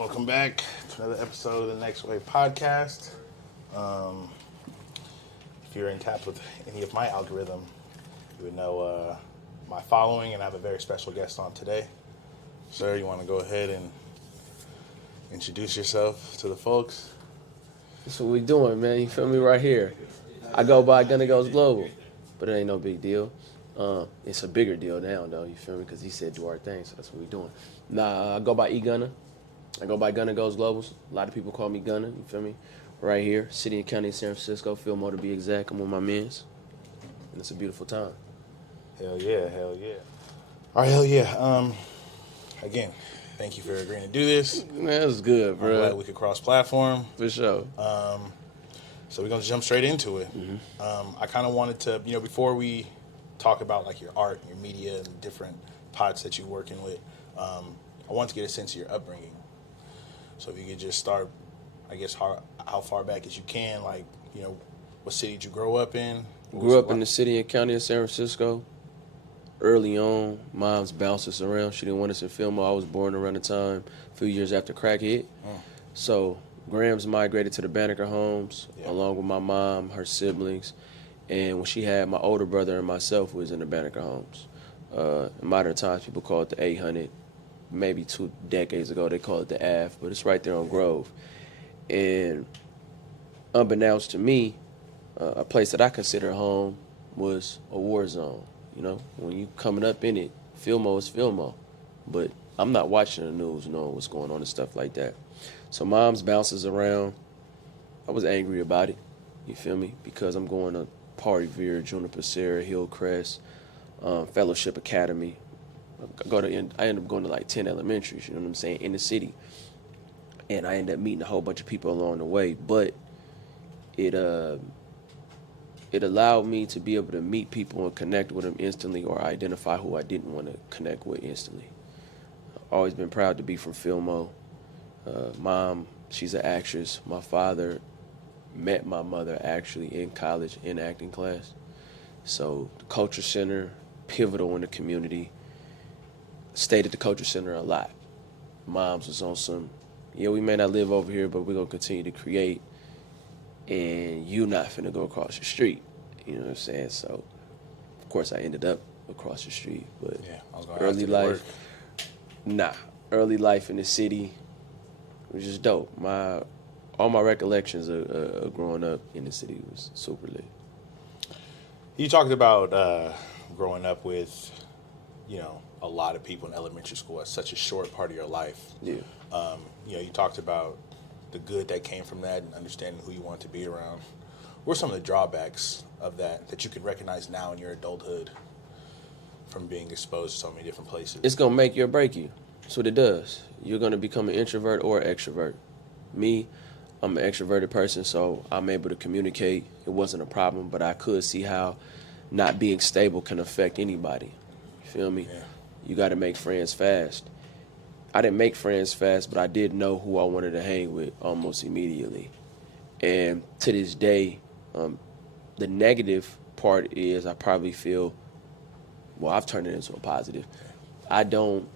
Welcome back to another episode of the Next Wave podcast. If you're in tap with any of my algorithm, you would know my following, and I have a very special guest on today. Sir, you want to go ahead and introduce yourself to the folks? That's what we doing, man. You feel me right here. I go by Gunna Goes Global, but it ain't no big deal. It's a bigger deal now, though. You feel me? Because he said do our thing, so that's what we doing. Nah, I go by Gunna. I go by Gunna Goes Global. A lot of people call me Gunna. You feel me? Right here, city and county of San Francisco, Fillmore to be exact. I'm with my mans, and it's a beautiful time. Hell yeah, hell yeah. All right, hell yeah. Again, thank you for agreeing to do this. Man, that's good, bro. I'm glad we could cross-platform. For sure. So we're going to jump straight into it. I kind of wanted to, before we talk about like your art, your media, and different pods that you're working with, I wanted to get a sense of your upbringing. So if you could just start, I guess, how far back as you can, like, what city did you grow up in? Grew up in the city and county of San Francisco. Early on, mom's bounced us around. She didn't want us in Fillmore. I was born around the time, a few years after crack hit. So Grams migrated to the Banneker homes, along with my mom, her siblings. And when she had my older brother and myself, we was in the Banneker homes. In modern times, people call it the 800. Maybe 2 decades ago, they call it the Ave, but it's right there on Grove. And unbeknownst to me, a place that I consider home was a war zone. When you coming up in it, Fillmore is Fillmore. But I'm not watching the news knowing what's going on and stuff like that. So mom's bounces around. I was angry about it, you feel me? Because I'm going to Party Veer, Juniper Serra, Hillcrest, Fellowship Academy. I end up going to like 10 elementaries, you know what I'm saying, in the city. And I end up meeting a whole bunch of people along the way. But it allowed me to be able to meet people and connect with them instantly, or identify who I didn't want to connect with instantly. I've always been proud to be from Fillmore. Mom, she's an actress. My father met my mother actually in college in acting class. So the Culture Center, pivotal in the community. Stayed at the Culture Center a lot. Mom's was on some, we may not live over here, but we're going to continue to create. And you not finna go across the street. You know what I'm saying? So, of course, I ended up across the street. But I was gonna early life, early life in the city was just dope. All my recollections of growing up in the city was super lit. You talked about growing up with, a lot of people in elementary school at such a short part of your life. Yeah. You talked about the good that came from that and understanding who you want to be around. What are some of the drawbacks of that you can recognize now in your adulthood from being exposed to so many different places? It's going to make you or break you. That's what it does. You're going to become an introvert or an extrovert. Me, I'm an extroverted person, so I'm able to communicate. It wasn't a problem, but I could see how not being stable can affect anybody. You feel me? Yeah. You got to make friends fast. I didn't make friends fast, but I did know who I wanted to hang with almost immediately. And to this day, the negative part is I probably feel, I've turned it into a positive. I don't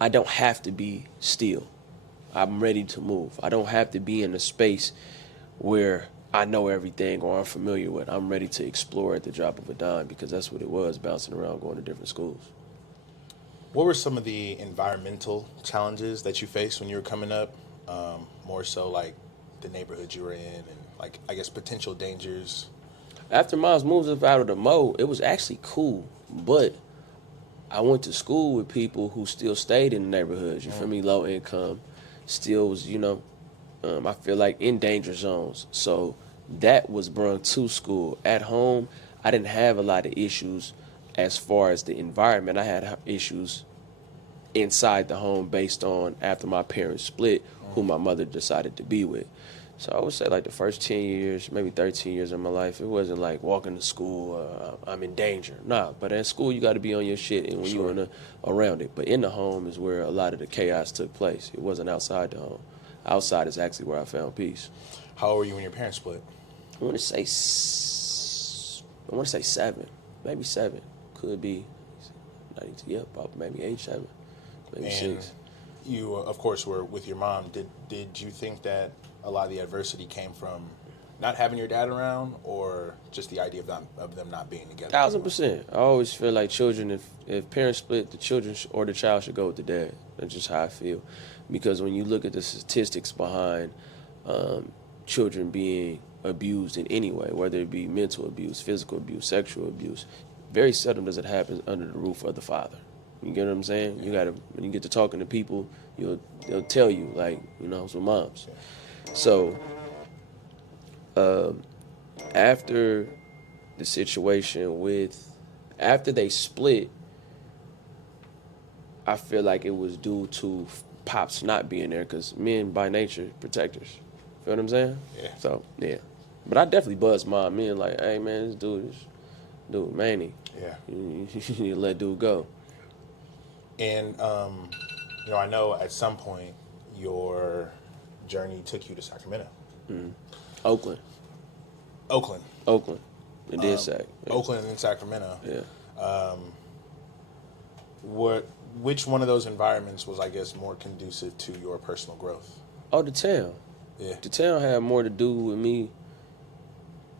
have to be still. I'm ready to move. I don't have to be in a space where I know everything or I'm familiar with. I'm ready to explore at the drop of a dime, because that's what it was, bouncing around, going to different schools. What were some of the environmental challenges that you faced when you were coming up? More so like the neighborhood you were in and like, I guess, potential dangers? After Mom's moved us out of the Mo, it was actually cool, but I went to school with people who still stayed in the neighborhoods, you feel me, low income, still was, I feel like in danger zones. So that was brought to school. At home, I didn't have a lot of issues as far as the environment. I had issues inside the home based on after my parents split, who my mother decided to be with. So I would say like the first 10 years, maybe 13 years of my life, it wasn't like walking to school, I'm in danger. Nah, but at school you got to be on your shit and when you're around it. But in the home is where a lot of the chaos took place. It wasn't outside the home. Outside is actually where I found peace. How old were you when your parents split? I want to say 7, maybe 7. Could be, probably maybe 8, 7, maybe 6. you, of course, were with your mom. Did you think that a lot of the adversity came from not having your dad around, or just the idea of them not being together? 1000%. I always feel like children, if parents split, the children or the child should go with the dad. That's just how I feel. Because when you look at the statistics behind children being abused in any way, whether it be mental abuse, physical abuse, sexual abuse, very seldom does it happen under the roof of the father. You get what I'm saying? You gotta, when you get to talking to people, they'll tell you, like, it's with moms. So after the situation after they split, I feel like it was due to Pops not being there, because men by nature protectors. Feel what I'm saying? Yeah. So, yeah. But I definitely buzzed Mom in, like, hey, man, this dude, Manny. Yeah. You need to let dude go. And, I know at some point your journey took you to Sacramento. Oakland. It did Sac. Yeah. Oakland and Sacramento. Yeah. Which one of those environments was, I guess, more conducive to your personal growth? Oh, the town. Yeah. The town had more to do with me.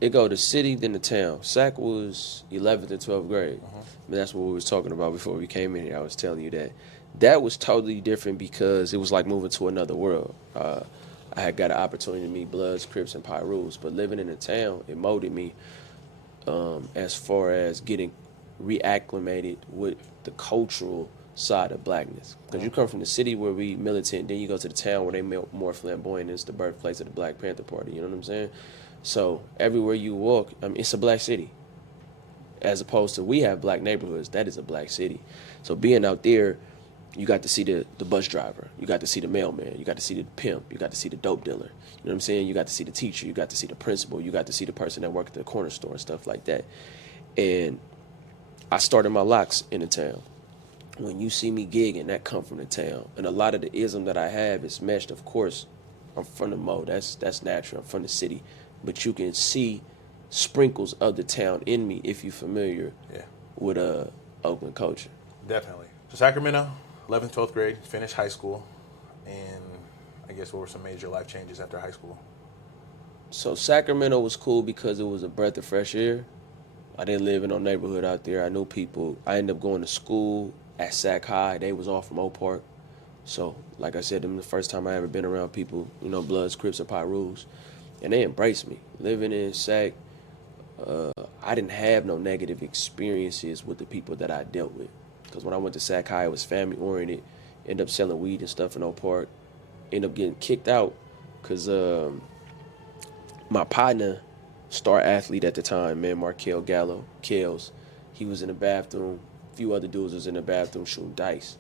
It go the city than the town. Sac was 11th and 12th grade. But that's what we was talking about before we came in here. I was telling you that. That was totally different because it was like moving to another world. I had got an opportunity to meet Bloods, Crips, and Pyrus. But living in the town, it molded me as far as getting reacclimated with the cultural side of blackness. Because you come from the city where we militant, then you go to the town where they more flamboyant. It's the birthplace of the Black Panther Party. You know what I'm saying? So everywhere you walk, it's a black city. As opposed to we have black neighborhoods, that is a black city. So being out there, you got to see the bus driver, you got to see the mailman, you got to see the pimp, you got to see the dope dealer. You know what I'm saying? You got to see the teacher, you got to see the principal, you got to see the person that worked at the corner store and stuff like that. And I started my locks in the town. When you see me gigging, that come from the town. And a lot of the ism that I have is meshed, of course. I'm from the Mo, that's natural. I'm from the city. But you can see sprinkles of the town in me if you're familiar with Oakland culture. Definitely. So Sacramento, 11th, 12th grade, finished high school. And I guess what were some major life changes after high school? So Sacramento was cool because it was a breath of fresh air. I didn't live in no neighborhood out there. I knew people. I ended up going to school at Sac High. They was all from Oak Park. So, like I said, the first time I ever been around people, Bloods, Crips, and Pyrus. And they embraced me. Living in Sac, I didn't have no negative experiences with the people that I dealt with. Because when I went to Sac High, it was family-oriented. Ended up selling weed and stuff in Oak Park. Ended up getting kicked out because my partner, star athlete at the time, man, Markel Gallo, Kels, he was in the bathroom. A few other dudes was in the bathroom shooting dice.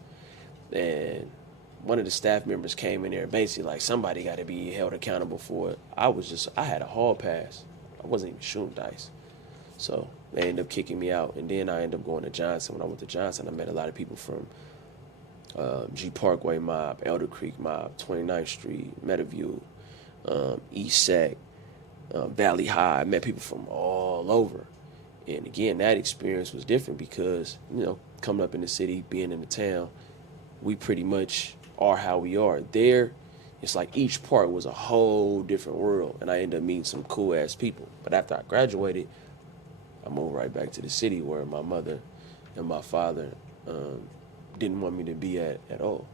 And one of the staff members came in there, basically like, somebody got to be held accountable for it. I had a hall pass. I wasn't even shooting dice. So they ended up kicking me out. And then I ended up going to Johnson. When I went to Johnson, I met a lot of people from G Parkway mob, Elder Creek mob, 29th Street, Meadowview, East Sac, Valley High. I met people from all over. And again, that experience was different because, coming up in the city, being in the town, we pretty much are how we are. There, it's like each part was a whole different world, and I ended up meeting some cool-ass people. But after I graduated, I moved right back to the city where my mother and my father didn't want me to be at all.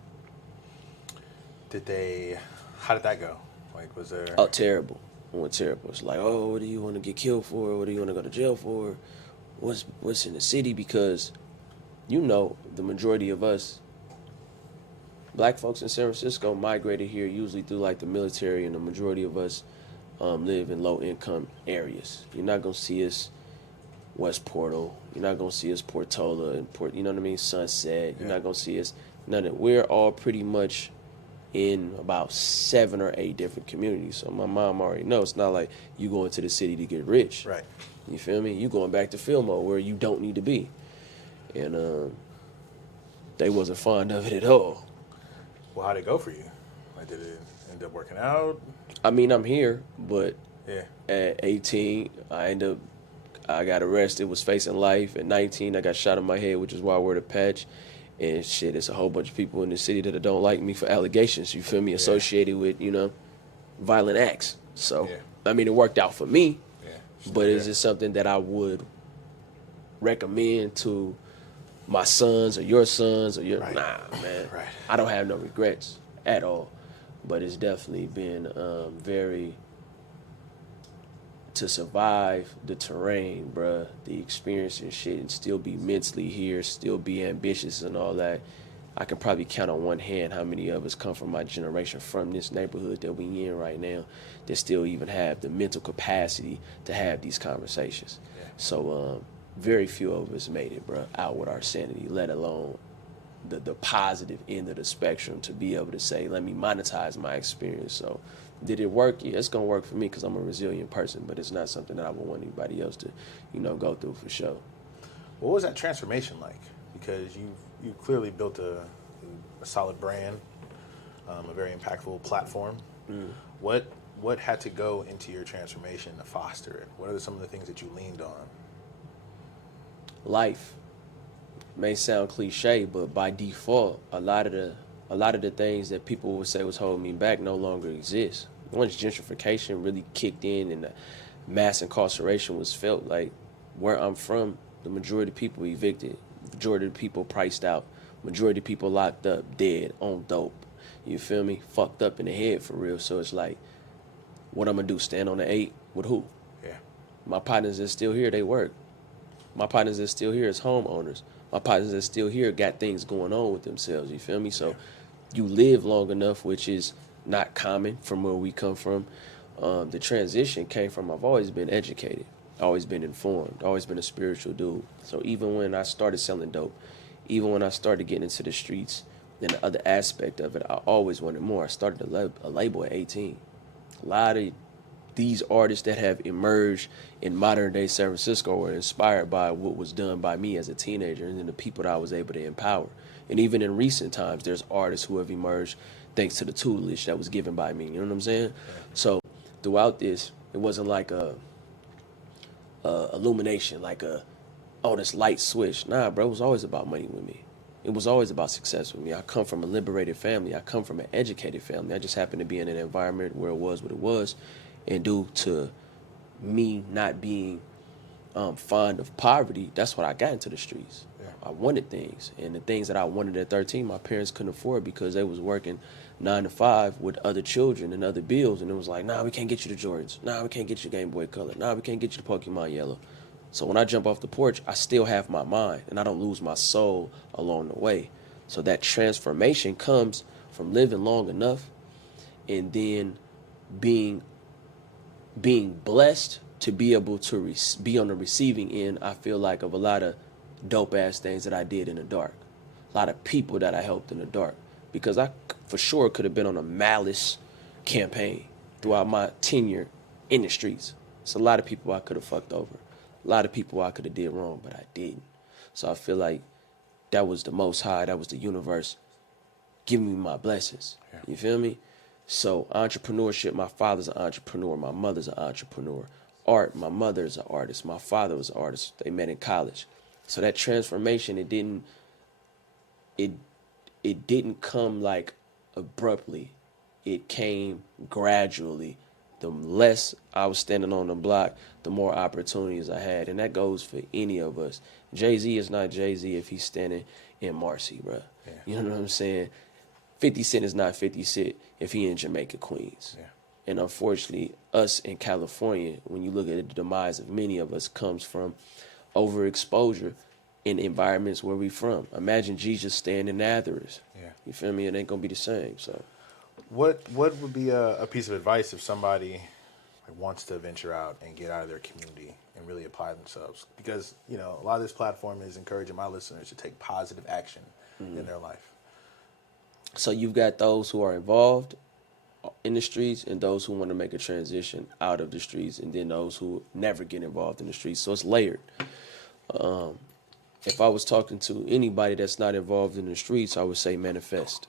How did that go? Like, was there... Oh, terrible. It went terrible. It's like, oh, what do you want to get killed for? What do you want to go to jail for? What's in the city? Because, the majority of us, black folks in San Francisco, migrated here usually through like the military, and the majority of us live in low-income areas. You're not going to see us West Portal. You're not going to see us Portola and Sunset. You're not going to see us none of it. We're all pretty much in about 7 or 8 different communities. So my mom already knows. It's not like you go into the city to get rich. Right. You feel me? You going back to Fillmore where you don't need to be. And they wasn't fond of it at all. Well, how'd it go for you? Like, did it end up working out? I mean, I'm here, but yeah. At 18, I got arrested, was facing life. At 19, I got shot in my head, which is why I wear the patch. And shit, it's a whole bunch of people in the city that don't like me for allegations, you feel me, associated with, violent acts. So, Yeah. I mean, it worked out for me, Yeah. but is it something that I would recommend to my sons or your sons or your... Right. Nah, man. Right. I don't have no regrets at all. But it's definitely been very... To survive the terrain, bruh, the experience and shit, and still be mentally here, still be ambitious and all that. I can probably count on one hand how many of us come from my generation, from this neighborhood that we in right now, that still even have the mental capacity to have these conversations. Yeah. So very few of us made it, bruh, out with our sanity, let alone the positive end of the spectrum, to be able to say, let me monetize my experience. So did it work? Yeah, it's gonna work for me because I'm a resilient person, but it's not something that I would want anybody else to, go through for sure. What was that transformation like? Because you clearly built a solid brand, a very impactful platform. What had to go into your transformation to foster it? What are some of the things that you leaned on? Life may sound cliche, but by default, a lot of the things that people would say was holding me back no longer exist. Once gentrification really kicked in and the mass incarceration was felt, like where I'm from, the majority of people evicted, majority of people priced out, majority of people locked up, dead, on dope. You feel me? Fucked up in the head for real. So it's like, what I'm gonna do? Stand on the 8 with who? Yeah. My partners that's still here, they work. My partners that's still here is homeowners. My partners that's still here got things going on with themselves, you feel me? So you live long enough, which is not common from where we come from. The transition came from, I've always been educated, always been informed, always been a spiritual dude. So even when I started selling dope, even when I started getting into the streets, then the other aspect of it, I always wanted more. I started a label at 18. A lot of these artists that have emerged in modern day San Francisco were inspired by what was done by me as a teenager and then the people that I was able to empower. And even in recent times, there's artists who have emerged thanks to the tutelage that was given by me. You know what I'm saying? Yeah. So throughout this, it wasn't like a illumination, like this light switch. Nah, bro, it was always about money with me. It was always about success with me. I come from a liberated family. I come from an educated family. I just happened to be in an environment where it was what it was. And due to me not being fond of poverty, that's what I got into the streets. Yeah. I wanted things. And the things that I wanted at 13, my parents couldn't afford because they was working 9 to 5 with other children and other bills. And it was like, nah, we can't get you the Jordans. Nah, we can't get you Game Boy Color. Nah, we can't get you the Pokemon Yellow. So when I jump off the porch, I still have my mind and I don't lose my soul along the way. So that transformation comes from living long enough and then being blessed to be able to be on the receiving end, I feel like, of a lot of dope-ass things that I did in the dark. A lot of people that I helped in the dark. Because I, for sure, could have been on a malice campaign throughout my tenure in the streets. It's a lot of people I could have fucked over. A lot of people I could have did wrong, but I didn't. So I feel like that was the Most High, that was the universe giving me my blessings. Yeah. You feel me? So entrepreneurship, my father's an entrepreneur, my mother's an entrepreneur. Art, my mother's an artist, my father was an artist. They met in college. So that transformation, it didn't come like abruptly. It came gradually. The less I was standing on the block, the more opportunities I had. And that goes for any of us. Jay-Z is not Jay-Z if he's standing in Marcy, bro. Yeah. You know what I'm saying? 50 Cent is not 50 Cent if he in Jamaica, Queens. Yeah. And unfortunately, us in California, when you look at the demise of many of us, comes from overexposure in environments where we from. Imagine Jesus staying in Nazareth. Yeah. You feel me? It ain't gonna be the same. So, what would be a piece of advice if somebody wants to venture out and get out of their community and really apply themselves? Because a lot of this platform is encouraging my listeners to take positive action in their life. So you've got those who are involved in the streets and those who want to make a transition out of the streets, and then those who never get involved in the streets. So it's layered. If I was talking to anybody that's not involved in the streets, I would say manifest.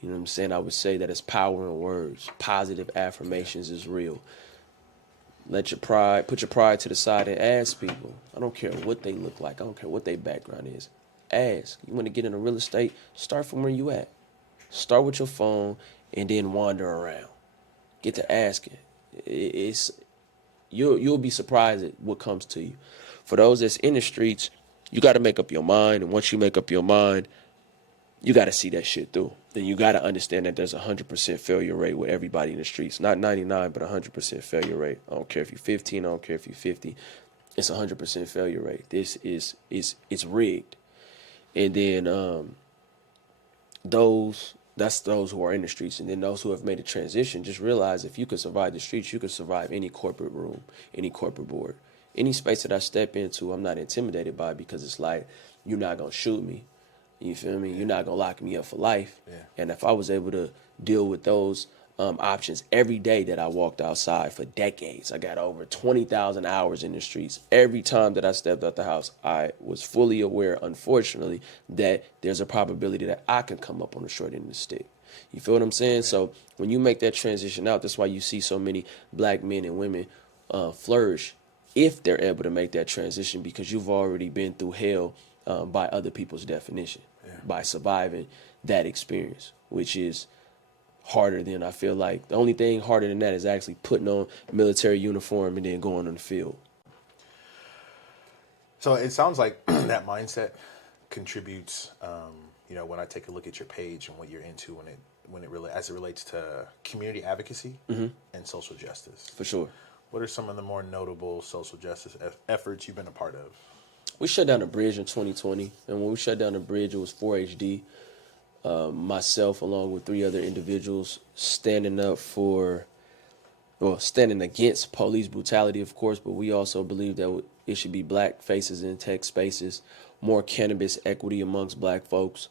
You know what I'm saying? I would say that it's power in words. Positive affirmations is real. Put your pride to the side and ask people. I don't care what they look like. I don't care what their background is. Ask. You want to get into real estate? Start from where you at. Start with your phone and then wander around. Get to asking. You'll be surprised at what comes to you. For those that's in the streets, you got to make up your mind. And once you make up your mind, you got to see that shit through. Then you got to understand that there's a 100% failure rate with everybody in the streets. Not 99, but 100% failure rate. I don't care if you're 15. I don't care if you're 50. It's a 100% failure rate. It's rigged. And then that's those who are in the streets. And then those who have made a transition, just realize if you could survive the streets, you could survive any corporate room, any corporate board. Any space that I step into, I'm not intimidated by, because it's like, you're not going to shoot me. You feel me? You're not going to lock me up for life. Yeah. And if I was able to deal with those options every day that I walked outside for decades, I got over 20,000 hours in the streets. Every time that I stepped out the house, I was fully aware, unfortunately, that there's a probability that I can come up on the short end of the stick. You feel what I'm saying? Yeah. So when you make that transition out, that's why you see so many black men and women flourish if they're able to make that transition, because you've already been through hell by other people's definition, by surviving that experience, which is harder than, I feel like, the only thing harder than that is actually putting on military uniform and then going on the field. So it sounds like that mindset contributes, when I take a look at your page and what you're into when it really, as it relates to community advocacy and social justice. For sure. What are some of the more notable social justice efforts you've been a part of? We shut down a bridge in 2020, and when we shut down the bridge, it was 4HD. Myself, along with 3 other individuals, standing against police brutality, of course, but we also believe that it should be black faces in tech spaces, more cannabis equity amongst black folks,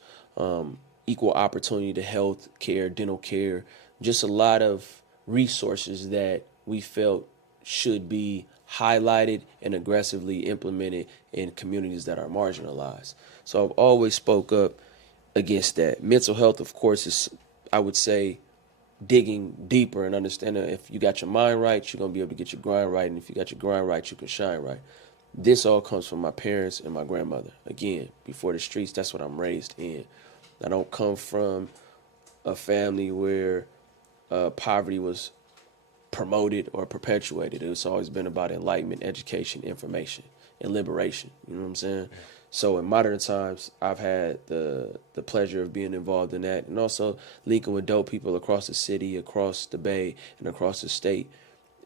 equal opportunity to health care, dental care, just a lot of resources that we felt should be highlighted and aggressively implemented in communities that are marginalized. So I've always spoke up against that. Mental health, of course, is, I would say, digging deeper and understanding if you got your mind right, you're going to be able to get your grind right. And if you got your grind right, you can shine right. This all comes from my parents and my grandmother. Again, before the streets, that's what I'm raised in. I don't come from a family where poverty was promoted or perpetuated. It's always been about enlightenment, education, information, and liberation. You know what I'm saying? Yeah. So in modern times, I've had the pleasure of being involved in that, and also linking with dope people across the city, across the Bay, and across the state,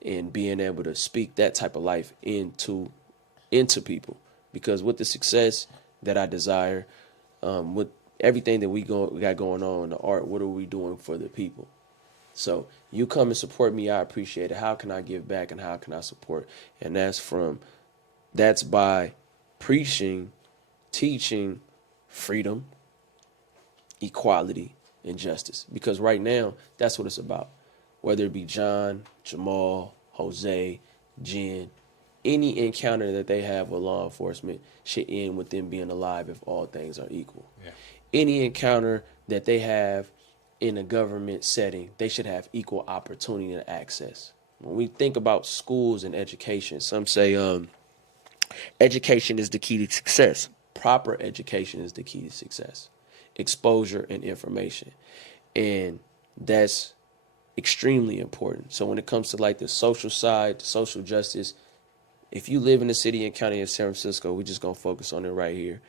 and being able to speak that type of life into people. Because with the success that I desire, with everything that we got going on in the art, what are we doing for the people? So you come and support me, I appreciate it. How can I give back and how can I support? And that's by preaching, teaching freedom, equality, and justice. Because right now, that's what it's about. Whether it be John, Jamal, Jose, Jen, any encounter that they have with law enforcement should end with them being alive if all things are equal. Yeah. Any encounter that they have in a government setting, they should have equal opportunity and access. When we think about schools and education, some say education is the key to success. Proper education is the key to success. Exposure and information. And that's extremely important. So when it comes to like the social side, the social justice, if you live in the city and county of San Francisco, we're just going to focus on it right here.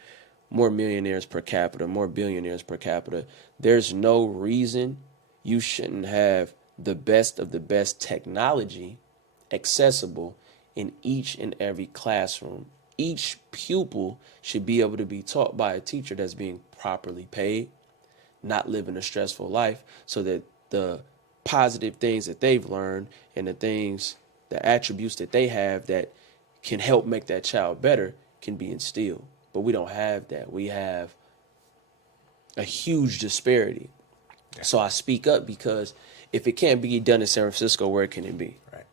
More millionaires per capita, more billionaires per capita. There's no reason you shouldn't have the best of the best technology accessible in each and every classroom. Each pupil should be able to be taught by a teacher that's being properly paid, not living a stressful life, so that the positive things that they've learned and the attributes that they have that can help make that child better can be instilled. But we don't have that. We have a huge disparity. Yeah. So I speak up because if it can't be done in San Francisco, where can it be? Right.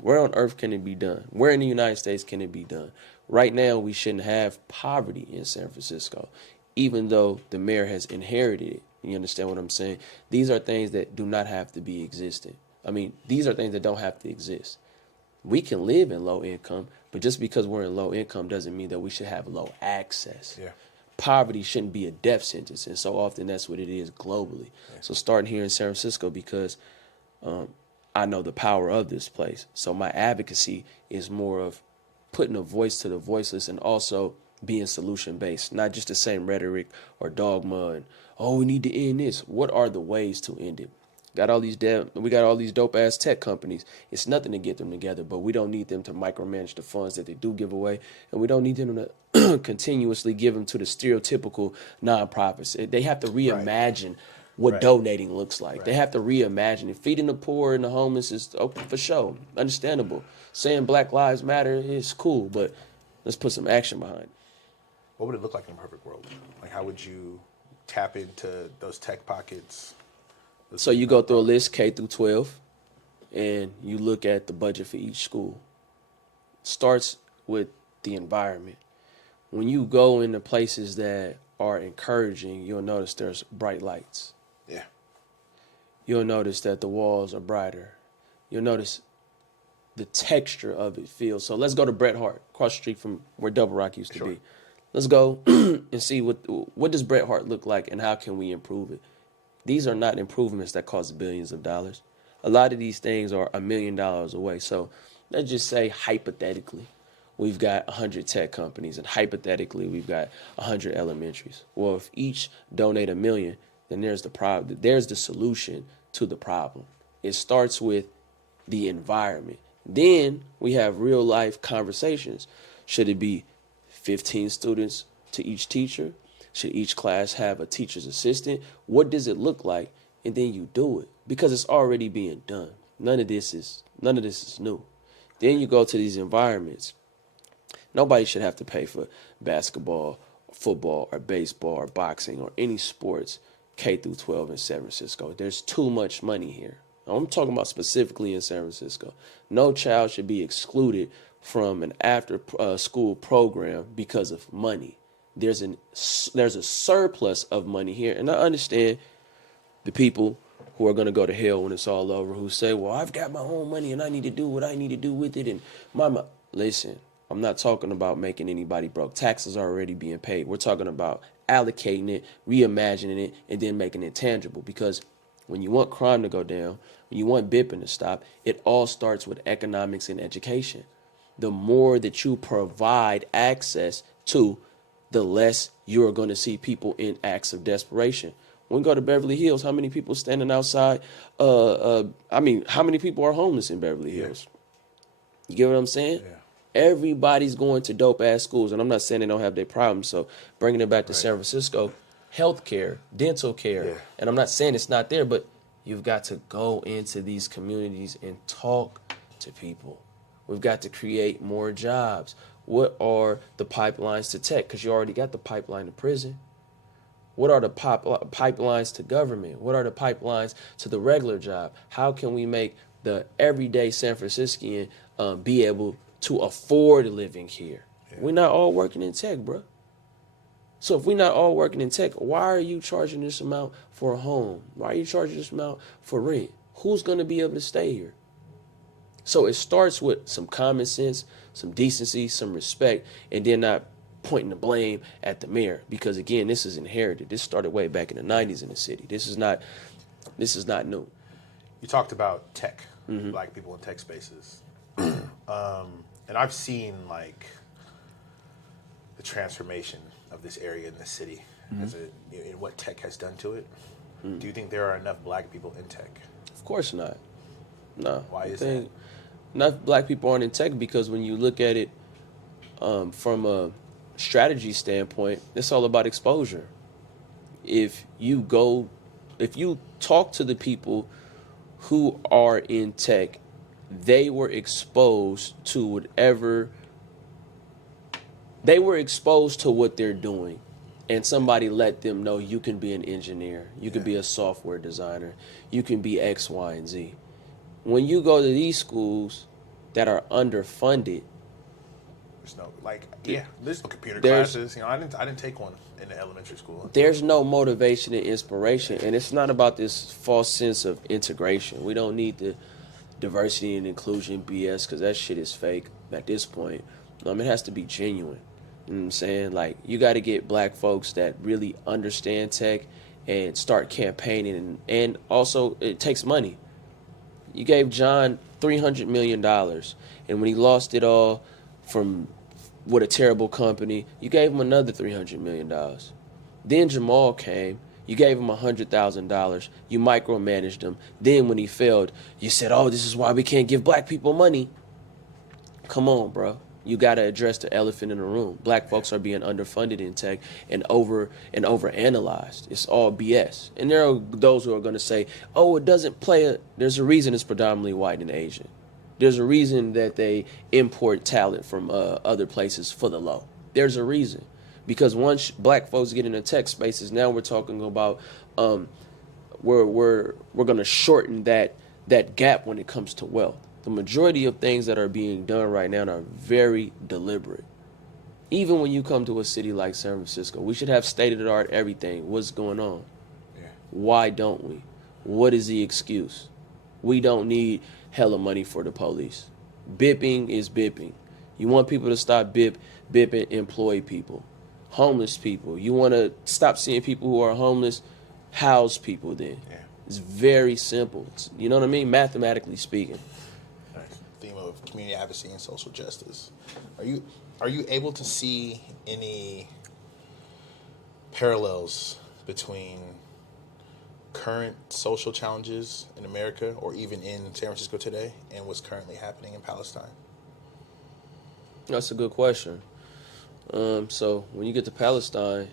Where on earth can it be done? Where in the United States can it be done? Right now, we shouldn't have poverty in San Francisco, even though the mayor has inherited it. You understand what I'm saying? These are things that do not have to be existent. I mean, these are things that don't have to exist. We can live in low income, but just because we're in low income doesn't mean that we should have low access. Yeah. poverty shouldn't be a death sentence, and so often that's what it is globally. So starting here in San Francisco, because I know the power of this place, so my advocacy is more of putting a voice to the voiceless and also being solution based, not just the same rhetoric or dogma and, oh, we need to end this. What are the ways to end it? We got all these dope ass tech companies. It's nothing to get them together, but we don't need them to micromanage the funds that they do give away, and we don't need them to continuously give them to the stereotypical nonprofits. They have to reimagine what donating looks like. They have to reimagine it. Feeding the poor and the homeless is for sure, understandable. Saying Black Lives Matter is cool, but let's put some action behind it. What would it look like in a perfect world? Like, how would you tap into those tech pockets? So you go through a list K through 12, and you look at the budget for each school. Starts with the environment. When you go into places that are encouraging, you'll notice there's bright lights. Yeah. You'll notice that the walls are brighter. You'll notice the texture of it feels. So let's go to Bret Hart, across the street from where Double Rock used to be. Let's go and see what does Bret Hart look like and how can we improve it. These are not improvements that cost billions of dollars. A lot of these things are $1 million away. So let's just say hypothetically, we've got 100 tech companies, and hypothetically, we've got 100 elementaries. Well, if each donate $1 million, then there's the problem. There's the solution to the problem. It starts with the environment. Then we have real life conversations. Should it be 15 students to each teacher? Should each class have a teacher's assistant? What does it look like? And then you do it because it's already being done. None of this is new. Then you go to these environments. Nobody should have to pay for basketball, football, or baseball, or boxing, or any sports K through 12 in San Francisco. There's too much money here. I'm talking about specifically in San Francisco. No child should be excluded from an after school program because of money. There's a surplus of money here. And I understand the people who are going to go to hell when it's all over, who say, well, I've got my own money and I need to do what I need to do with it. And listen, I'm not talking about making anybody broke. Taxes are already being paid. We're talking about allocating it, reimagining it, and then making it tangible. Because when you want crime to go down, when you want bipping to stop, it all starts with economics and education. The more that you provide access to, the less you're going to see people in acts of desperation. When we go to Beverly Hills, how many people standing outside? How many people are homeless in Beverly Hills? You get what I'm saying? Yeah. Everybody's going to dope ass schools, and I'm not saying they don't have their problems. So bringing it back to San Francisco, healthcare, dental care, and I'm not saying it's not there, but you've got to go into these communities and talk to people. We've got to create more jobs. What are the pipelines to tech? Because you already got the pipeline to prison. What are the pipelines to government? What are the pipelines to the regular job? How can we make the everyday San Franciscan be able to afford living here? Yeah. We're not all working in tech, bro. So if we're not all working in tech, why are you charging this amount for a home? Why are you charging this amount for rent? Who's going to be able to stay here? So it starts with some common sense, some decency, some respect, and then not pointing the blame at the mayor. Because again, this is inherited. This started way back in the 90s in the city. This is not new. You talked about tech, Black people in tech spaces. And I've seen like the transformation of this area in the city in what tech has done to it. Do you think there are enough Black people in tech? Of course not. No. Why is that? Enough Black people aren't in tech because when you look at it from a strategy standpoint, it's all about exposure. If you talk to the people who are in tech, they were exposed to what they're doing, and somebody let them know you can be an engineer, you can be a software designer, you can be X, Y, and Z. When you go to these schools that are underfunded, there's no computer classes. I didn't take one in the elementary school. There's no motivation and inspiration, and it's not about this false sense of integration. We don't need the diversity and inclusion BS because that shit is fake at this point. It has to be genuine. You know what I'm saying? Like, you got to get black folks that really understand tech and start campaigning. And also, it takes money. You gave John $300 million, and when he lost it all from with a terrible company, you gave him another $300 million. Then Jamal came. You gave him $100,000. You micromanaged him. Then when he failed, you said, "Oh, this is why we can't give black people money." Come on, bro. You got to address the elephant in the room. Black folks are being underfunded in tech and overanalyzed. It's all BS. And there are those who are going to say, "Oh, it doesn't play." There's a reason it's predominantly white and Asian. There's a reason that they import talent from other places for the low. There's a reason. Because once black folks get into tech spaces, now we're talking about we're going to shorten that gap when it comes to wealth. The majority of things that are being done right now are very deliberate. Even when you come to a city like San Francisco, we should have state-of-the-art everything. What's going on? Yeah. Why don't we? What is the excuse? We don't need hella money for the police. Bipping is bipping. You want people to stop bipping, employ people. Homeless people. You want to stop seeing people who are homeless, house people then. Yeah. It's very simple. You know what I mean? Mathematically speaking. Theme of community advocacy and social justice. Are you able to see any parallels between current social challenges in America or even in San Francisco today and what's currently happening in Palestine? That's a good question. So when you get to Palestine,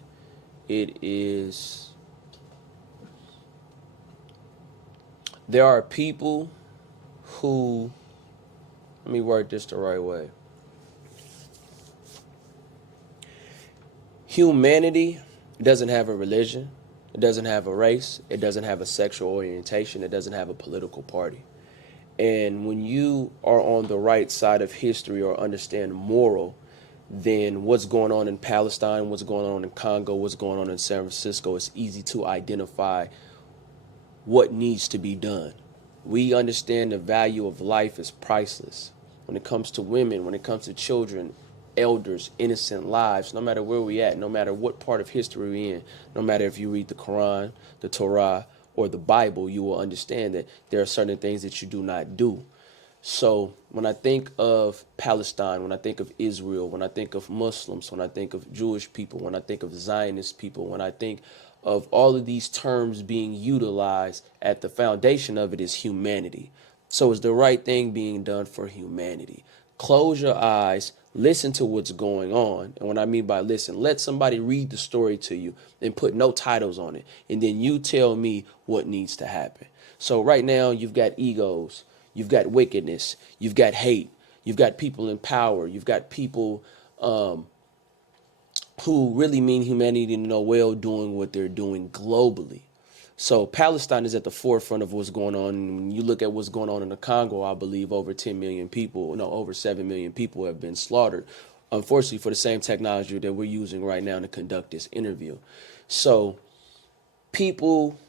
there are people who, let me word this the right way. Humanity doesn't have a religion. It doesn't have a race. It doesn't have a sexual orientation. It doesn't have a political party. And when you are on the right side of history or understand moral, then what's going on in Palestine, what's going on in Congo, what's going on in San Francisco, it's easy to identify what needs to be done. We understand the value of life is priceless. When it comes to women, when it comes to children, elders, innocent lives, no matter where we at, no matter what part of history we're in, no matter if you read the Quran, the Torah, or the Bible, you will understand that there are certain things that you do not do. So when I think of Palestine, when I think of Israel, when I think of Muslims, when I think of Jewish people, when I think of Zionist people, when I think of all of these terms being utilized, at the foundation of it is humanity. So is the right thing being done for humanity? Close your eyes, listen to what's going on. And what I mean by listen, let somebody read the story to you and put no titles on it. And then you tell me what needs to happen. So right now you've got egos, you've got wickedness, you've got hate, you've got people in power, you've got people who really mean humanity no well doing what they're doing globally. So Palestine is at the forefront of what's going on. And when you look at what's going on in the Congo, I believe over 7 million people have been slaughtered, unfortunately, for the same technology that we're using right now to conduct this interview. So people,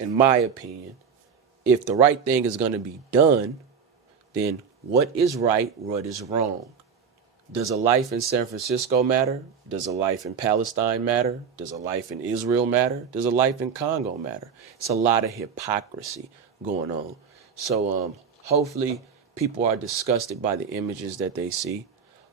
in my opinion, if the right thing is going to be done, then what is right, what is wrong? Does a life in San Francisco matter? Does a life in Palestine matter? Does a life in Israel matter? Does a life in Congo matter? It's a lot of hypocrisy going on. So hopefully people are disgusted by the images that they see.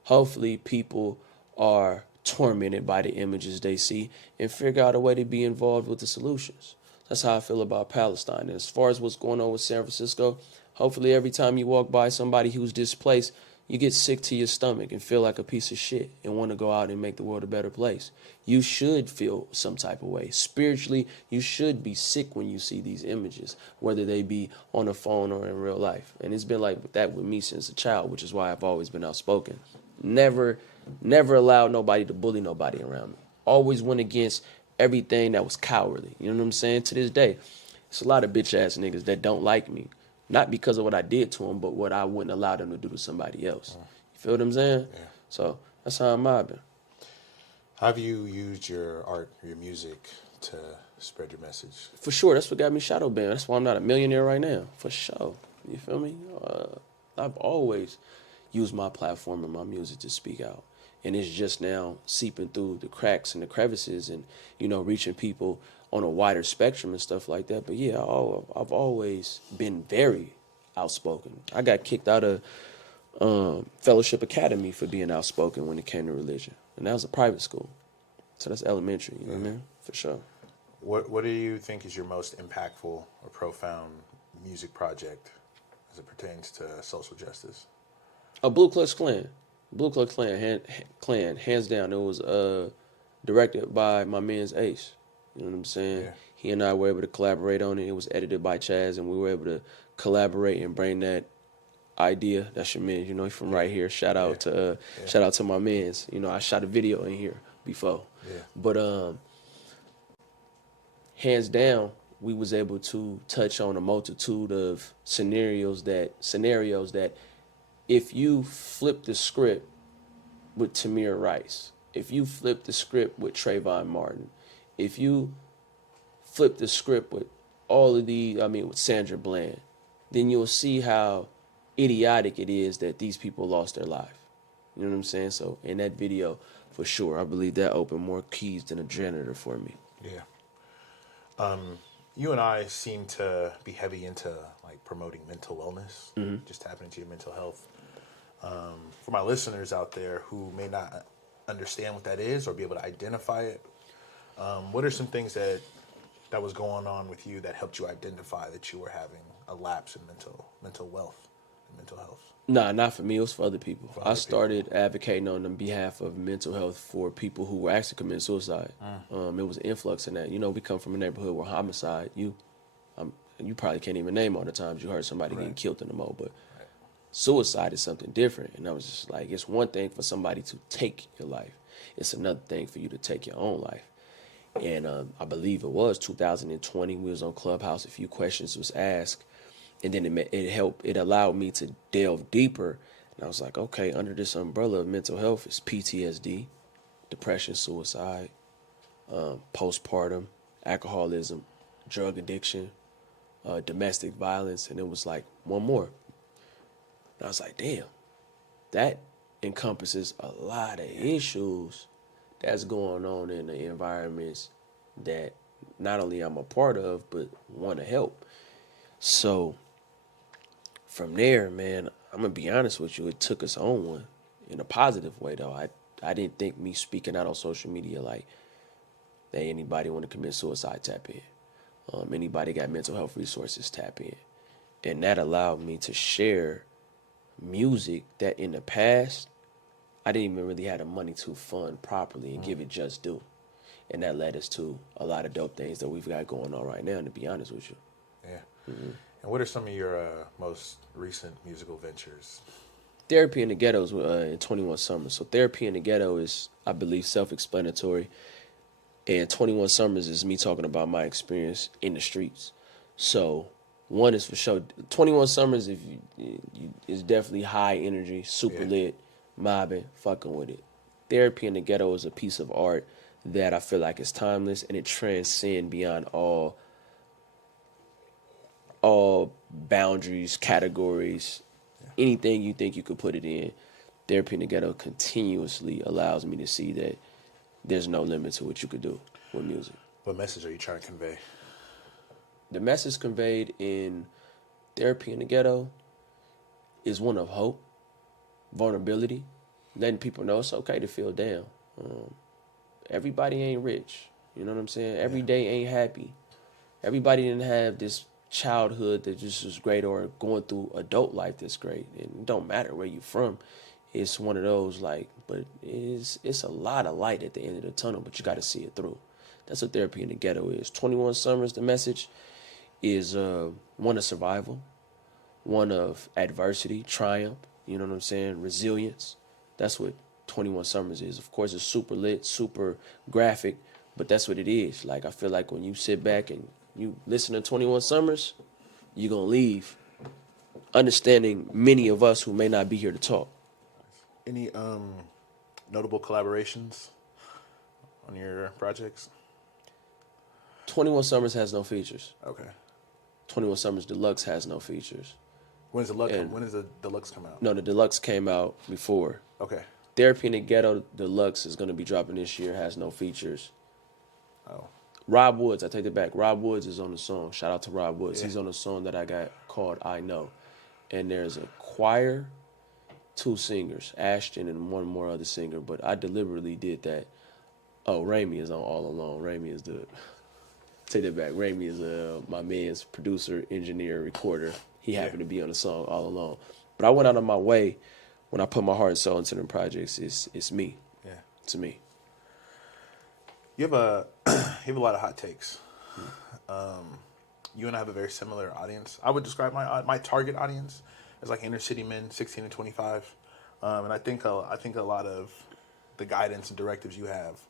Hopefully people are tormented by the images they see and figure out a way to be involved with the solutions. That's how I feel about Palestine. And as far as what's going on with San Francisco, hopefully every time you walk by somebody who's displaced, you get sick to your stomach and feel like a piece of shit and want to go out and make the world a better place. You should feel some type of way. Spiritually, you should be sick when you see these images, whether they be on a phone or in real life. And it's been like that with me since a child, which is why I've always been outspoken. Never allowed nobody to bully nobody around me. Always went against everything that was cowardly. You know what I'm saying? To this day, it's a lot of bitch ass niggas that don't like me. Not because of what I did to them, but what I wouldn't allow them to do to somebody else. You feel what I'm saying? Yeah. So that's how I'm mobbing. How have you used your art, your music, to spread your message? For sure. That's what got me shadow banned. That's why I'm not a millionaire right now. For sure. You feel me? I've always used my platform and my music to speak out. and it's just now seeping through the cracks and the crevices, and reaching people on a wider spectrum and stuff like that. But yeah, I've always been very outspoken. I got kicked out of Fellowship Academy for being outspoken when it came to religion, and that was a private school, so that's elementary. You know what I mean? For sure. What do you think is your most impactful or profound music project as it pertains to social justice? Blue Klux Klan. Blue Klux Klan, hands down. It was directed by my man's Ace. You know what I'm saying? Yeah. He and I were able to collaborate on it. It was edited by Chaz, and we were able to collaborate and bring that idea. That's your man. He's from right here. Shout out to my man's. I shot a video in here before. Yeah. But hands down, we was able to touch on a multitude of scenarios that if you flip the script with Tamir Rice, if you flip the script with Trayvon Martin, if you flip the script with with Sandra Bland, then you'll see how idiotic it is that these people lost their life. You know what I'm saying? So in that video, for sure, I believe that opened more keys than a janitor for me. Yeah. You and I seem to be heavy into like promoting mental wellness, just tapping into your mental health. For my listeners out there who may not understand what that is or be able to identify it, what are some things that was going on with you that helped you identify that you were having a lapse in mental wealth and mental health? Nah, not for me. It was for other people. I started advocating on the behalf of mental health for people who were actually committing suicide. It was an influx in that. We come from a neighborhood where homicide, you probably can't even name all the times you heard somebody getting killed in the mall, but suicide is something different. And I was just like, it's one thing for somebody to take your life. It's another thing for you to take your own life. And I believe it was 2020. We was on Clubhouse. A few questions was asked. And then it allowed me to delve deeper. And I was like, okay, under this umbrella of mental health is PTSD, depression, suicide, postpartum, alcoholism, drug addiction, domestic violence. And it was like one more. And I was like, damn, that encompasses a lot of issues that's going on in the environments that not only I'm a part of, but want to help. So from there, man, I'm going to be honest with you, it took its own one in a positive way, though. I didn't think me speaking out on social media like, hey, anybody want to commit suicide, tap in. Anybody got mental health resources, tap in. And that allowed me to share music that in the past, I didn't even really have the money to fund properly and give it just due. And that led us to a lot of dope things that we've got going on right now, to be honest with you. Yeah. And what are some of your most recent musical ventures? Therapy in the Ghetto is in 21 Summers. So Therapy in the Ghetto is, I believe, self-explanatory. And 21 Summers is me talking about my experience in the streets. So one is for sure. 21 Summers is definitely high energy, super lit, mobbing, fucking with it. Therapy in the Ghetto is a piece of art that I feel like is timeless, and it transcends beyond all boundaries, categories, anything you think you could put it in. Therapy in the Ghetto continuously allows me to see that there's no limit to what you could do with music. What message are you trying to convey? The message conveyed in Therapy in the Ghetto is one of hope, vulnerability, letting people know it's okay to feel down. Everybody ain't rich. You know what I'm saying? Every day ain't happy. Everybody didn't have this childhood that just was great or going through adult life that's great. And it don't matter where you're from. It's one of those but it's a lot of light at the end of the tunnel, but you got to see it through. That's what Therapy in the Ghetto is. 21 Summers, the message is one of survival, one of adversity, triumph, you know what I'm saying, resilience. That's what 21 Summers is. Of course, it's super lit, super graphic, but that's what it is. Like, I feel like when you sit back and you listen to 21 Summers, you're going to leave understanding many of us who may not be here to talk. Any notable collaborations on your projects? 21 Summers has no features. Okay. 21 Summers Deluxe has no features. When does the Deluxe come out? No, the Deluxe came out before. Okay. Therapy in the Ghetto Deluxe is going to be dropping this year. Has no features. Oh. Rob Woods, I take it back. Rob Woods is on the song. Shout out to Rob Woods. Yeah. He's on a song that I got called I Know. And there's a choir, 2 singers, Ashton and one more other singer. But I deliberately did that. Oh, Ramey is on All Alone. Ramey is take that back. Ramey is my man's producer, engineer, recorder. He happened to be on the song All Alone. But I went out of my way when I put my heart and soul into them projects. It's me. Yeah. It's me. You have a you have a lot of hot takes. You and I have a very similar audience. I would describe my target audience as like inner city men, 16 to 25, and I think a lot of the guidance and directives you have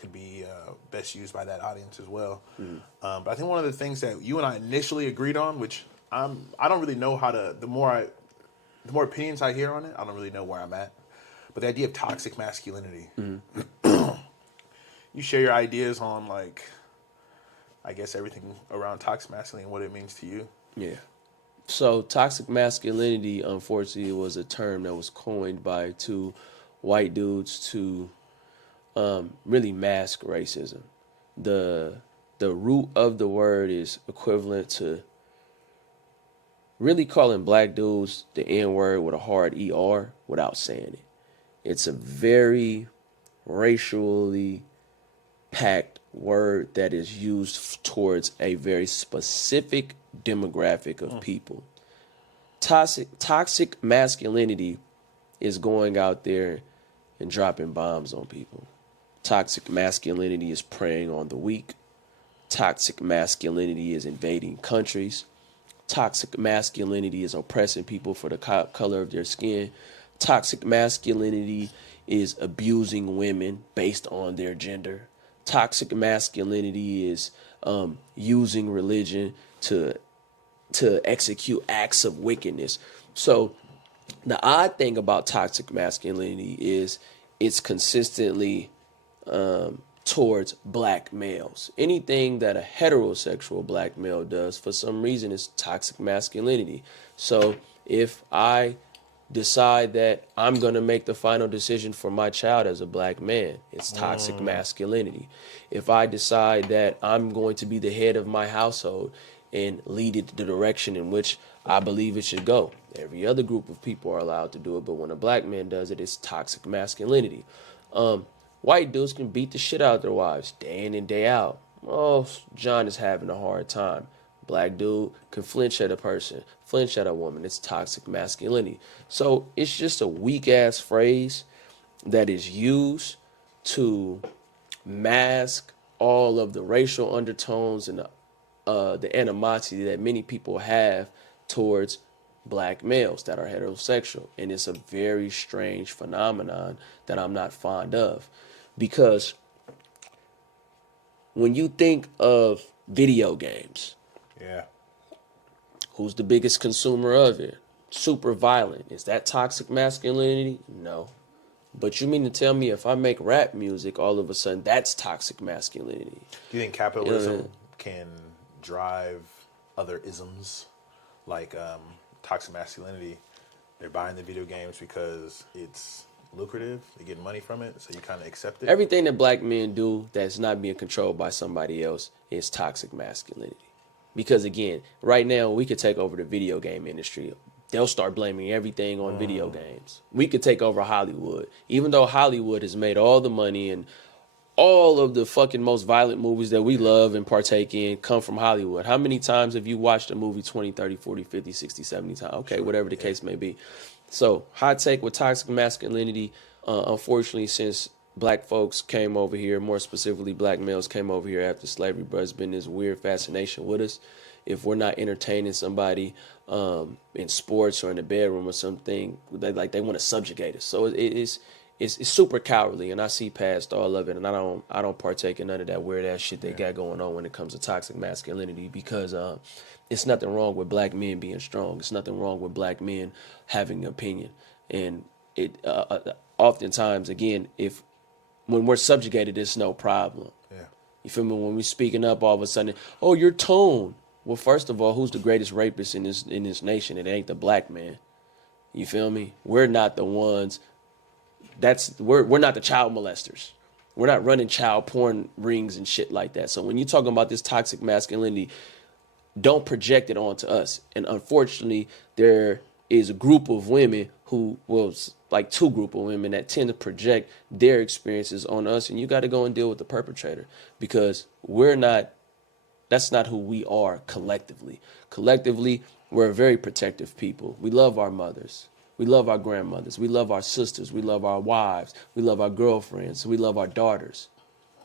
could be best used by that audience as well. But I think one of the things that you and I initially agreed on, which I don't really know how to. The more opinions I hear on it, I don't really know where I'm at. But the idea of toxic masculinity. You share your ideas on, like, I guess everything around toxic masculinity and what it means to you. Yeah. So toxic masculinity, unfortunately, was a term that was coined by 2 white dudes to really mask racism. The root of the word is equivalent to really calling black dudes the N-word with a hard ER without saying it. It's a very racially packed word that is used towards a very specific demographic of people. Toxic masculinity is going out there and dropping bombs on people. Toxic masculinity is preying on the weak. Toxic masculinity is invading countries. Toxic masculinity is oppressing people for the color of their skin. Toxic masculinity is abusing women based on their gender. Toxic masculinity is using religion to execute acts of wickedness. So the odd thing about toxic masculinity is it's consistently towards black males. Anything that a heterosexual black male does, for some reason, is toxic masculinity. So if I decide that I'm going to make the final decision for my child as a black man, it's toxic masculinity. If I decide that I'm going to be the head of my household and lead it the direction in which I believe it should go, every other group of people are allowed to do it, but when a black man does it, it's toxic masculinity. White dudes can beat the shit out of their wives day in and day out. Oh, John is having a hard time. Black dude can flinch at a person, flinch at a woman. It's toxic masculinity. So it's just a weak ass phrase that is used to mask all of the racial undertones and the animosity that many people have towards black males that are heterosexual. And it's a very strange phenomenon that I'm not fond of, because when you think of video games, Yeah. who's the biggest consumer of it? Super violent. Is that toxic masculinity? No. But you mean to tell me if I make rap music, all of a sudden that's toxic masculinity? Do you think capitalism can drive other isms like toxic masculinity? They're buying the video games because it's lucrative. They get money from it, so you kind of accept it. Everything that black men do that's not being controlled by somebody else is toxic masculinity. Because again, right now we could take over the video game industry. They'll start blaming everything on video games. We could take over Hollywood. Even though Hollywood has made all the money and all of the fucking most violent movies that we love and partake in come from Hollywood. How many times have you watched a movie 20, 30, 40, 50, 60, 70 times? Okay, whatever the case may be. So, hot take with toxic masculinity, unfortunately, since black folks came over here, more specifically black males came over here after slavery, but it's been this weird fascination with us. If we're not entertaining somebody in sports or in the bedroom or something, they want to subjugate us. So it's super cowardly, and I see past all of it, and I don't partake in none of that weird ass shit they got going on when it comes to toxic masculinity, because it's nothing wrong with black men being strong. It's nothing wrong with black men having an opinion, and it oftentimes, again, when we're subjugated, it's no problem. Yeah. You feel me? When we're speaking up, all of a sudden, oh, your tone. Well, first of all, who's the greatest rapist in this nation? It ain't the black man. You feel me? We're not the ones we're not the child molesters. We're not running child porn rings and shit like that. So when you're talking about this toxic masculinity, don't project it onto us. And unfortunately, there is a group of women like two group of women that tend to project their experiences on us. And you got to go and deal with the perpetrator, because that's not who we are collectively. Collectively, we're a very protective people. We love our mothers. We love our grandmothers. We love our sisters. We love our wives. We love our girlfriends. We love our daughters.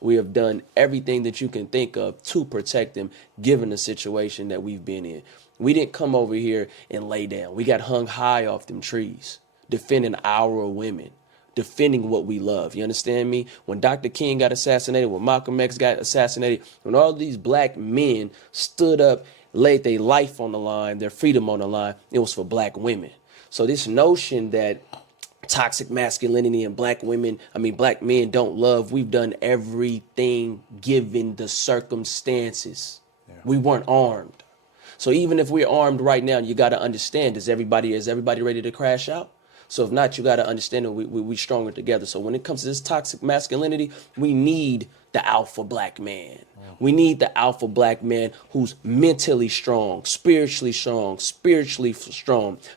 We have done everything that you can think of to protect them, given the situation that we've been in. We didn't come over here and lay down. We got hung high off them trees, defending our women, defending what we love. You understand me? When Dr. King got assassinated, when Malcolm X got assassinated, when all these black men stood up, laid their life on the line, their freedom on the line, it was for black women. So this notion that toxic masculinity and black men don't love, we've done everything given the circumstances. Yeah. We weren't armed. So even if we're armed right now, you got to understand, is everybody ready to crash out? So if not, you got to understand that we stronger together. So when it comes to this toxic masculinity, we need the alpha black man. We need the alpha black man who's mentally strong, spiritually strong,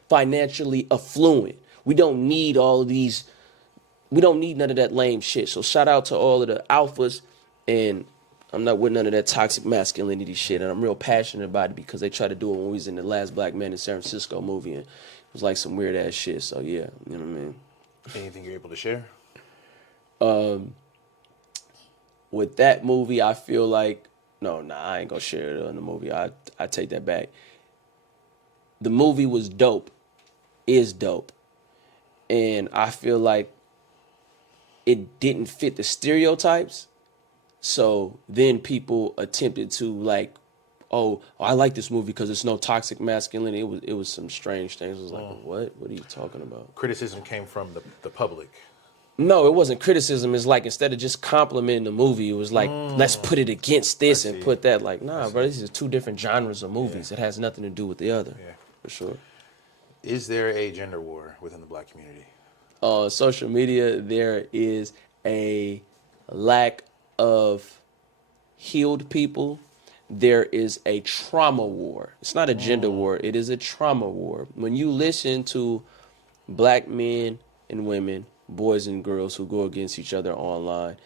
financially affluent. We don't need all of these. We don't need none of that lame shit. So shout out to all of the alphas, and I'm not with none of that toxic masculinity shit. And I'm real passionate about it because they tried to do it when we was in the Last Black Man in San Francisco movie, and it was like some weird ass shit. So yeah, you know what I mean. Anything you're able to share? With that movie, I feel like I ain't gonna share it in the movie. I take that back. The movie was dope, is dope. And I feel like it didn't fit the stereotypes. So then people attempted to like, oh, I like this movie because it's no toxic masculinity. It was some strange things. It was like, what? What are you talking about? Criticism came from the public. No, it wasn't criticism. It's like instead of just complimenting the movie, it was like, let's put it against this and put that. Like, nah, bro, these are two different genres of movies. Yeah. It has nothing to do with the other. Yeah. For sure. Is there a gender war within the black community? Social media, there is a lack of healed people. There is a trauma war. It's not a gender war. It is a trauma war. When you listen to black men and women, boys and girls who go against each other online,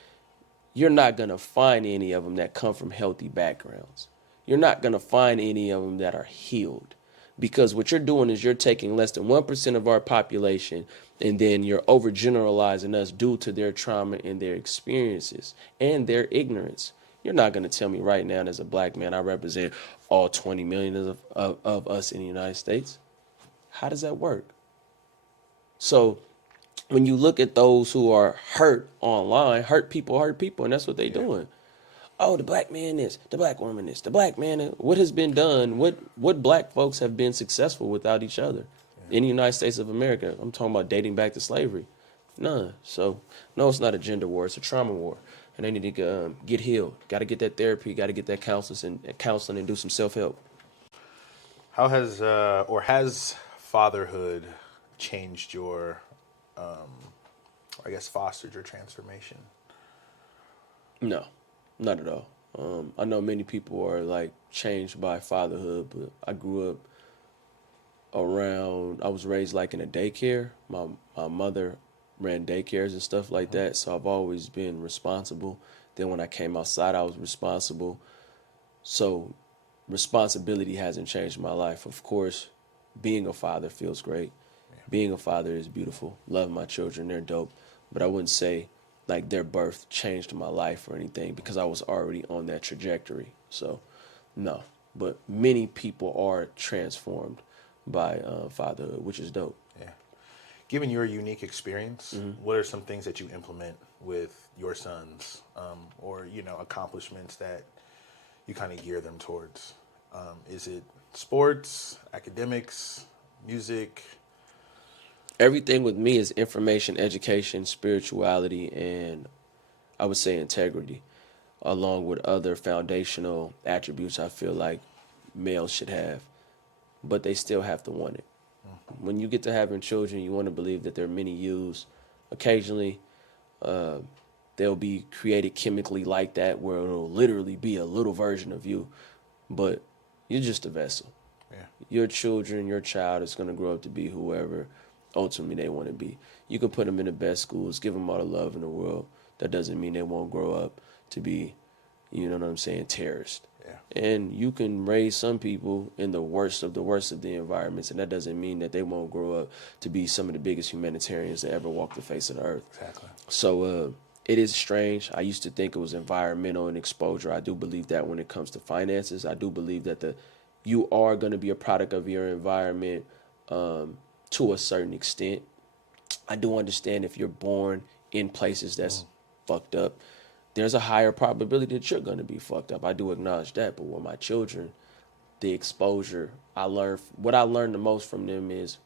you're not going to find any of them that come from healthy backgrounds. You're not going to find any of them that are healed, because what you're doing is you're taking less than 1% of our population and then you're overgeneralizing us due to their trauma and their experiences and their ignorance. You're not going to tell me right now, as a black man, I represent all 20 million of us in the United States. How does that work? So when you look at those who are hurt online, hurt people, and that's what they're doing. Oh, the black man is, the black woman is, the black man is. What has been done? What black folks have been successful without each other in the United States of America? I'm talking about dating back to slavery. None. So, no, it's not a gender war. It's a trauma war. And they need to get healed. Got to get that therapy. Got to get that counseling and do some self-help. How has fatherhood changed your, fostered your transformation? No, not at all. I know many people are like changed by fatherhood, but I grew up I was raised like in a daycare. My mother ran daycares and stuff like that, so I've always been responsible. Then when I came outside, I was responsible. So responsibility hasn't changed my life. Of course, being a father feels great. Yeah. Being a father is beautiful. Love my children, they're dope. But I wouldn't say like their birth changed my life or anything, because I was already on that trajectory. So no, but many people are transformed by fatherhood, which is dope. Yeah. Given your unique experience, what are some things that you implement with your sons, or accomplishments that you kind of gear them towards? Is it sports, academics, music? Everything with me is information, education, spirituality, and I would say integrity, along with other foundational attributes I feel like males should have, but they still have to want it. When you get to having children, you want to believe that there are many yous occasionally they'll be created chemically like that where it'll literally be a little version of you, but you're just a vessel. Yeah. Your children, your child is going to grow up to be whoever ultimately they want to be. You can put them in the best schools, give them all the love in the world. That doesn't mean they won't grow up to be, you know what I'm saying, terrorists. Yeah. And you can raise some people in the worst of the environments, and that doesn't mean that they won't grow up to be some of the biggest humanitarians that ever walked the face of the earth. Exactly. So it is strange. I used to think it was environmental and exposure. I do believe that when it comes to finances. I do believe that you are going to be a product of your environment to a certain extent. I do understand if you're born in places that's fucked up, there's a higher probability that you're going to be fucked up. I do acknowledge that. But with my children, the exposure, what I learned the most from them is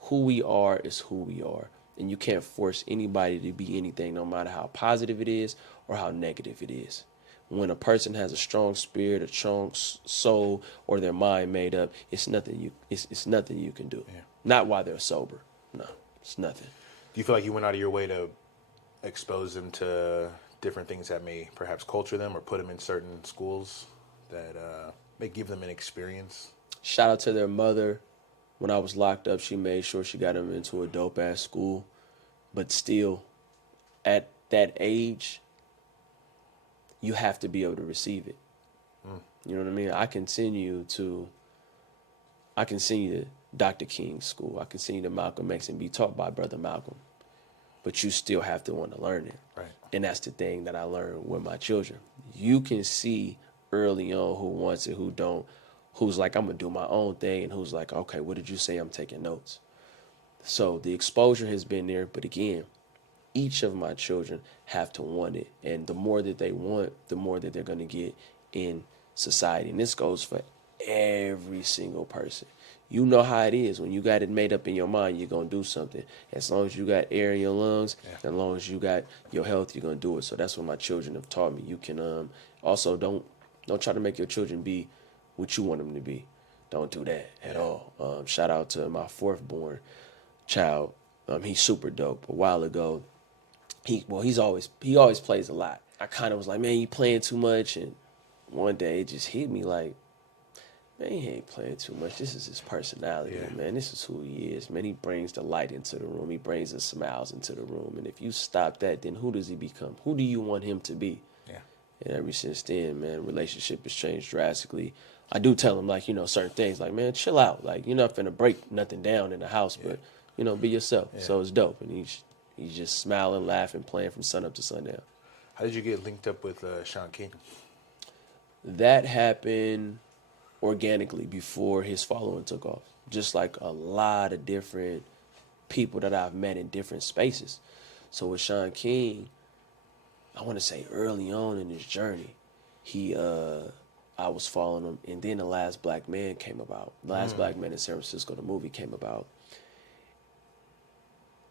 who we are is who we are. And you can't force anybody to be anything, no matter how positive it is or how negative it is. When a person has a strong spirit, a strong soul, or their mind made up, it's nothing you can do. Yeah. Not while they're sober. No, it's nothing. Do you feel like you went out of your way to expose them to different things that may perhaps culture them or put them in certain schools that may give them an experience? Shout out to their mother. When I was locked up, she made sure she got them into a dope-ass school. But still, at that age, you have to be able to receive it. You know what I mean? I can send you to Dr. King's school. I can send you to Malcolm X and be taught by Brother Malcolm. But you still have to want to learn it. Right. And that's the thing that I learned with my children. You can see early on who wants it, who don't, who's like, I'm going to do my own thing, and who's like, okay, what did you say? I'm taking notes. So the exposure has been there. But again, each of my children have to want it. And the more that they want, the more that they're going to get in society. And this goes for every single person. You know how it is. When you got it made up in your mind, you're going to do something. As long as you got air in your lungs, as long as you got your health, you're going to do it. So that's what my children have taught me. You can also don't try to make your children be what you want them to be. Don't do that at all. Shout out to my fourth born child. He's super dope. A while ago, he always plays a lot. I kind of was like, man, you playing too much. And one day it just hit me like, man, he ain't playing too much. This is his personality, man. This is who he is, man. He brings the light into the room. He brings the smiles into the room. And if you stop that, then who does he become? Who do you want him to be? Yeah. And ever since then, man, relationship has changed drastically. I do tell him, like, certain things, like, man, chill out. Like, you're not finna break nothing down in the house, but, be yourself. Yeah. So it's dope. And he's just smiling, laughing, playing from sun up to sundown. How did you get linked up with Sean King? That happened organically before his following took off. Just like a lot of different people that I've met in different spaces. So with Sean King, I want to say early on in his journey, I was following him, and then The Last Black Man came about. The Last Black Man in San Francisco, the movie came about.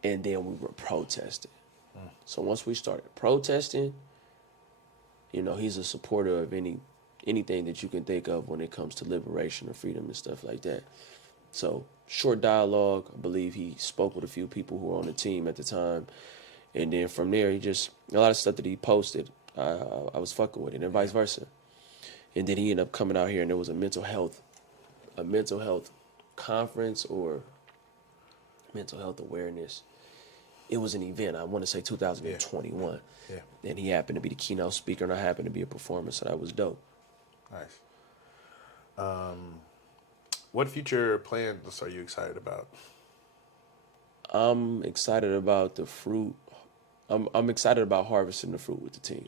And then we were protesting. So once we started protesting, he's a supporter of anything that you can think of when it comes to liberation or freedom and stuff like that. So short dialogue. I believe he spoke with a few people who were on the team at the time. And then from there, a lot of stuff that he posted, I was fucking with it, and vice versa. And then he ended up coming out here, and there was a mental health conference or mental health awareness. It was an event, I want to say 2021. Yeah. And he happened to be the keynote speaker, and I happened to be a performer, so that was dope. Nice. What future plans are you excited about? I'm excited about the fruit. I'm excited about harvesting the fruit with the team.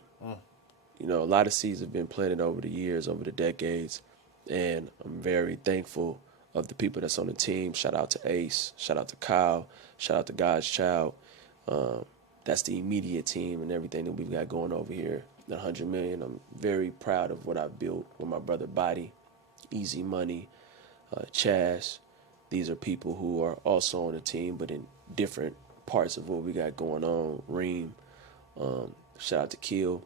A lot of seeds have been planted over the years, over the decades, and I'm very thankful of the people that's on the team. Shout out to Ace, shout out to Kyle, shout out to God's Child. That's the immediate team and everything that we've got going over here. The 100 million. I'm very proud of what I've built with my brother Body, Easy Money, Chaz. These are people who are also on the team, but in different parts of what we got going on. Reem, shout out to Kill,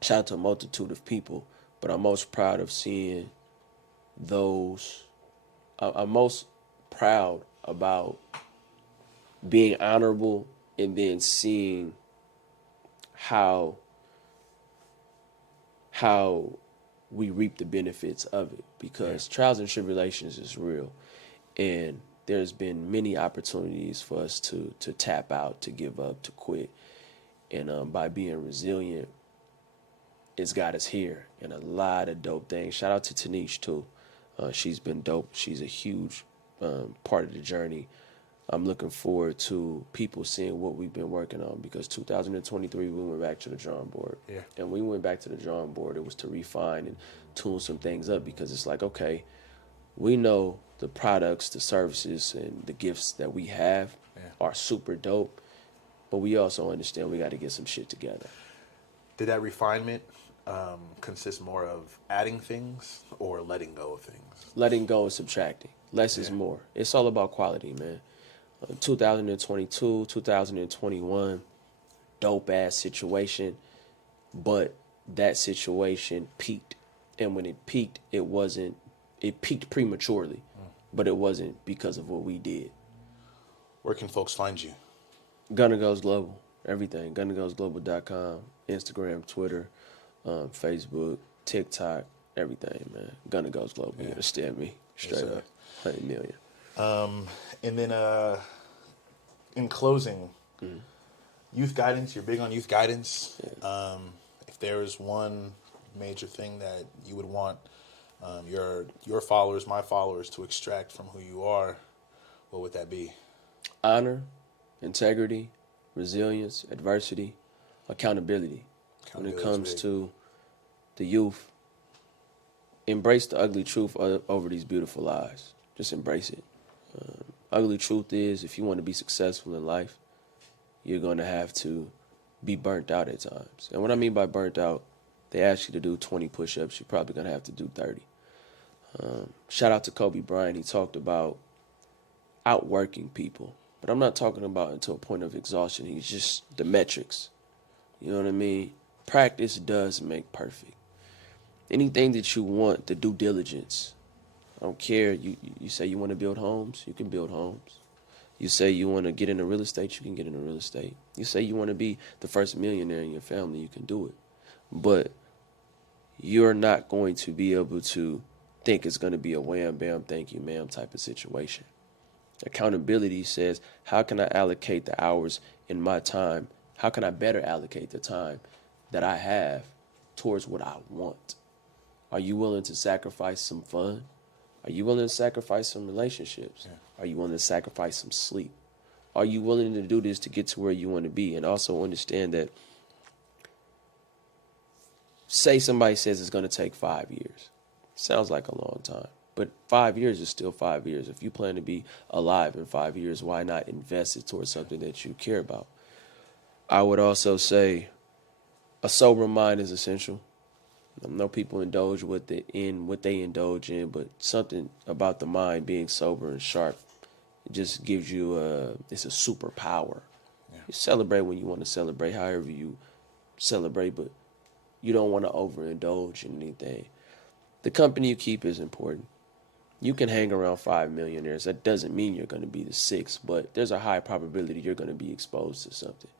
shout out to a multitude of people. But I'm most proud of seeing those. I'm most proud about being honorable and then seeing how we reap the benefits of it, because trials and tribulations is real, and there's been many opportunities for us to tap out, to give up, to quit, and by being resilient, it's got us here, and a lot of dope things. Shout out to Tanish too. She's been dope. She's a huge part of the journey. I'm looking forward to people seeing what we've been working on, because 2023 we went back to the drawing board. Yeah. And when we went back to the drawing board, it was to refine and tune some things up, because it's like, okay, we know the products, the services, and the gifts that we have are super dope, but we also understand we got to get some shit together. Did that refinement consist more of adding things or letting go of things? Letting go and subtracting. Less is more. It's all about quality, man. 2022, 2021, dope ass situation, but that situation peaked. And when it peaked, it peaked prematurely, but it wasn't because of what we did. Where can folks find you? Gunna Goes Global, everything. GunnaGoesGlobal.com, Instagram, Twitter, Facebook, TikTok, everything, man. Gunna Goes Global. You understand me? Straight up. 100 million. And then in closing, youth guidance, you're big on youth guidance. Yeah. If there was one major thing that you would want your followers, my followers, to extract from who you are, what would that be? Honor, integrity, resilience, adversity, accountability. When it comes to the youth, embrace the ugly truth over these beautiful lies. Just embrace it. Ugly truth is, if you want to be successful in life, you're going to have to be burnt out at times. And what I mean by burnt out, they ask you to do 20 push-ups, you're probably going to have to do 30. Shout out to Kobe Bryant. He talked about outworking people. But I'm not talking about until a point of exhaustion. He's just the metrics. You know what I mean? Practice does make perfect. Anything that you want, the due diligence. I don't care. You say you want to build homes, you can build homes. You say you want to get into real estate, you can get into real estate. You say you want to be the first millionaire in your family, you can do it. But you're not going to be able to think it's going to be a wham, bam, thank you, ma'am type of situation. Accountability says, how can I allocate the hours in my time? How can I better allocate the time that I have towards what I want? Are you willing to sacrifice some fun? Are you willing to sacrifice some relationships? Yeah. Are you willing to sacrifice some sleep? Are you willing to do this to get to where you want to be? And also understand that, say somebody says it's going to take 5 years. Sounds like a long time. But 5 years is still 5 years. If you plan to be alive in 5 years, why not invest it towards something that you care about? I would also say a sober mind is essential. I know people indulge what they indulge in, but something about the mind being sober and sharp, it just gives you it's a superpower. Yeah. You celebrate when you want to celebrate, however you celebrate, but you don't want to overindulge in anything. The company you keep is important. You can hang around 5 millionaires. That doesn't mean you're going to be the 6th, but there's a high probability you're going to be exposed to something.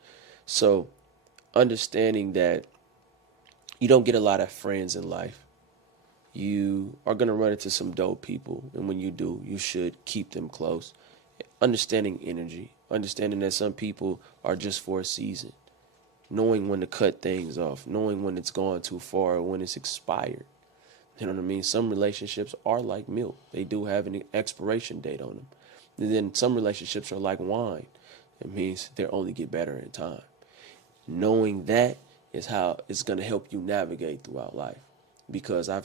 So understanding that you don't get a lot of friends in life. You are going to run into some dope people, and when you do, you should keep them close. Understanding energy, understanding that some people are just for a season, knowing when to cut things off, knowing when it's gone too far or when it's expired. You know what I mean? Some relationships are like milk. They do have an expiration date on them. And then some relationships are like wine. It means they only get better in time. Knowing that is how it's going to help you navigate throughout life. Because I've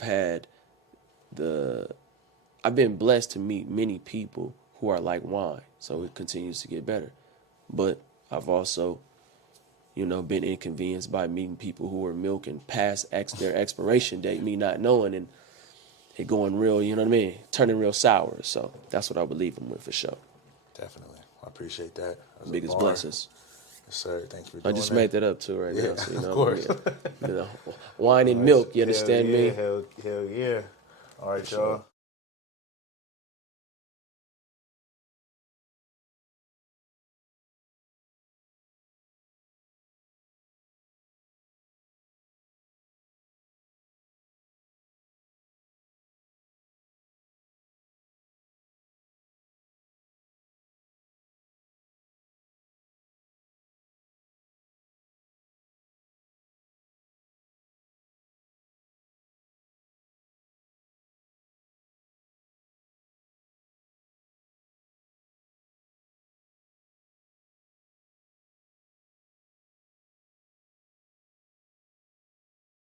been blessed to meet many people who are like wine. So it continues to get better. But I've also, been inconvenienced by meeting people who are milk and past their expiration date, me not knowing, and it going real, turning real sour. So that's what I would leave them with for sure. Definitely. I appreciate that. Biggest blessings. Yes, sir. Thanks for doing that. I just made that up too right now. So, of course. Wine and milk, you understand me? Hell yeah. All right, y'all.